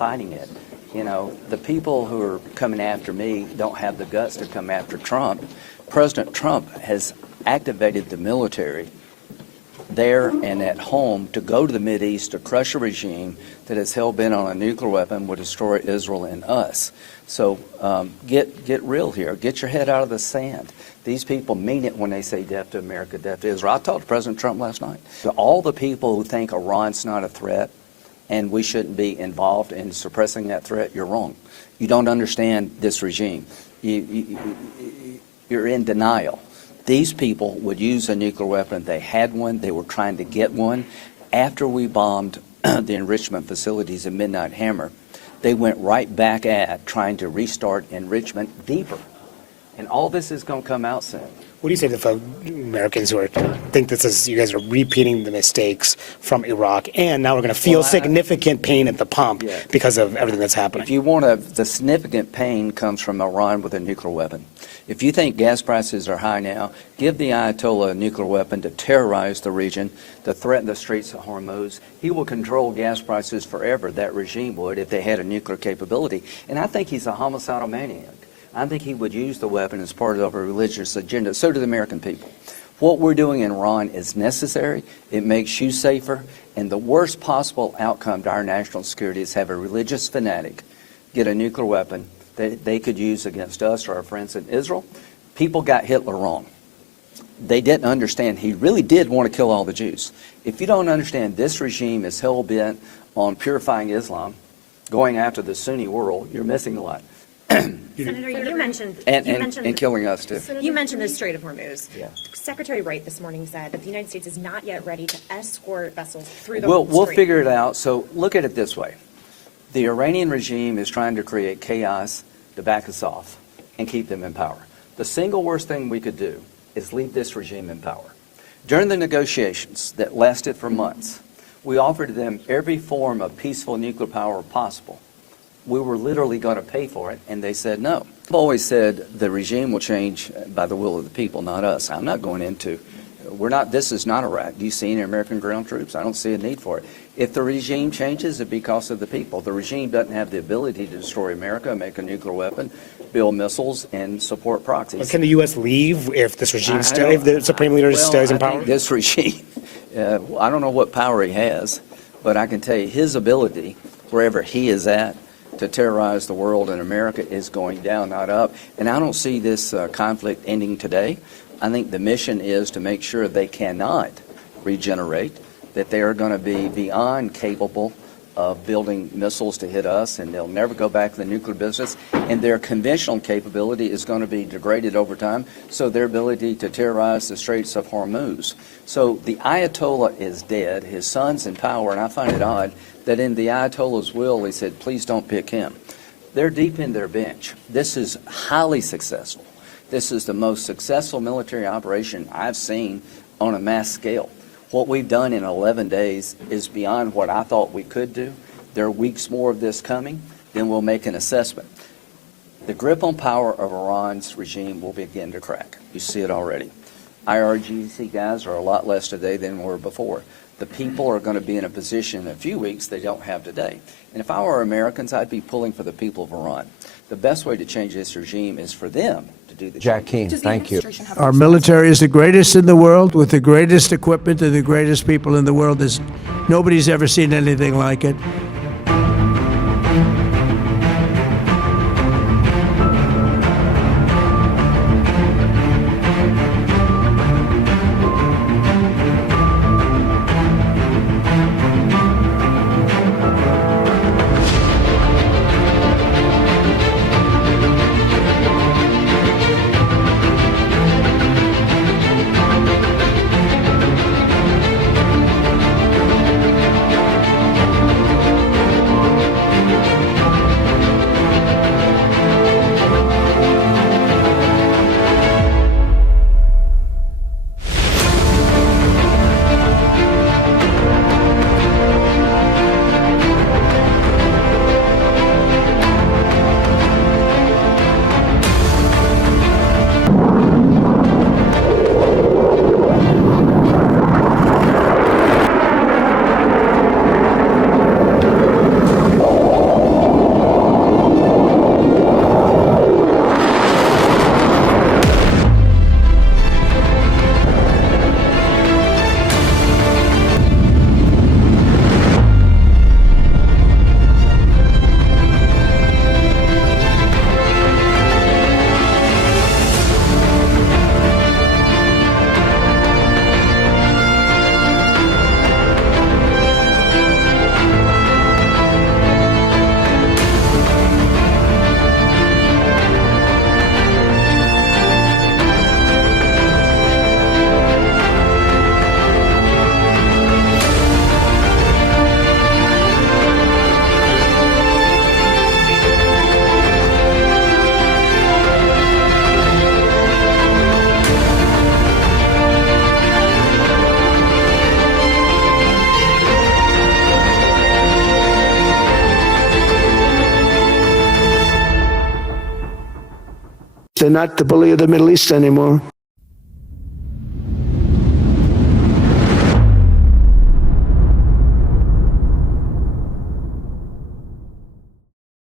fighting it. You know, the people who are coming after me don't have the guts to come after Trump. President Trump has activated the military there and at home to go to the Mideast to crush a regime that is hell-bent on a nuclear weapon, will destroy Israel and us. So get real here. Get your head out of the sand. These people mean it when they say death to America, death to Israel. I talked to President Trump last night. To all the people who think Iran's not a threat and we shouldn't be involved in suppressing that threat, you're wrong. You don't understand this regime. You're in denial. These people would use a nuclear weapon. They had one. They were trying to get one. After we bombed the enrichment facilities in Midnight Hammer, they went right back at trying to restart enrichment deeper. And all this is going to come out soon. What do you say to the Americans who think this is, you guys are repeating the mistakes from Iraq, and now we're going to feel significant pain at the pump because of everything that's happening? If you want the significant pain comes from Iran with a nuclear weapon. If you think gas prices are high now, give the Ayatollah a nuclear weapon to terrorize the region, to threaten the Straits of Hormuz. He will control gas prices forever, that regime would, if they had a nuclear capability. And I think he's a homicidal maniac. I think he would use the weapon as part of a religious agenda. So do the American people. What we're doing in Iran is necessary. It makes you safer. And the worst possible outcome to our national security is have a religious fanatic get a nuclear weapon that they could use against us or our friends in Israel. People got Hitler wrong. They didn't understand. He really did want to kill all the Jews. If you don't understand this regime is hell-bent on purifying Islam, going after the Sunni world, you're missing a lot. Senator, you mentioned and killing us too. You mentioned the Strait of Hormuz. Yeah. Secretary Wright this morning said that the United States is not yet ready to escort vessels through the We'll strait. figure it out. So look at it this way: the Iranian regime is trying to create chaos to back us off and keep them in power. The single worst thing we could do is leave this regime in power. During the negotiations that lasted for months, we offered them every form of peaceful nuclear power possible. We were literally going to pay for it, and they said no. I've always said the regime will change by the will of the people, not us. I'm not going into, this is not Iraq. Do you see any American ground troops? I don't see a need for it. If the regime changes, it's because of the people. The regime doesn't have the ability to destroy America, make a nuclear weapon, build missiles, and support proxies. But can the U.S. leave if this regime, if the Supreme Leader stays in power? I think this regime, I don't know what power he has, but I can tell you his ability, wherever he is at, to terrorize the world and America is going down, not up. And I don't see this conflict ending today. I think the mission is to make sure they cannot regenerate, that they are going to be beyond capable of building missiles to hit us, and they'll never go back to the nuclear business. And their conventional capability is going to be degraded over time, so their ability to terrorize the Straits of Hormuz. So the Ayatollah is dead. His son's in power, and I find it odd that in the Ayatollah's will, he said, please don't pick him. They're deep in their bench. This is highly successful. This is the most successful military operation I've seen on a mass scale. What we've done in 11 days is beyond what I thought we could do. There are weeks more of this coming, then we'll make an assessment. The grip on power of Iran's regime will begin to crack. You see it already. IRGC guys are a lot less today than were before. The people are going to be in a position in a few weeks they don't have today. And if I were Americans, I'd be pulling for the people of Iran. The best way to change this regime is for them to do the Jack Keane, thank you. Our military is the greatest in the world, with the greatest equipment and the greatest people in the world. Nobody's ever seen anything like it. They're not the bully of the Middle East anymore.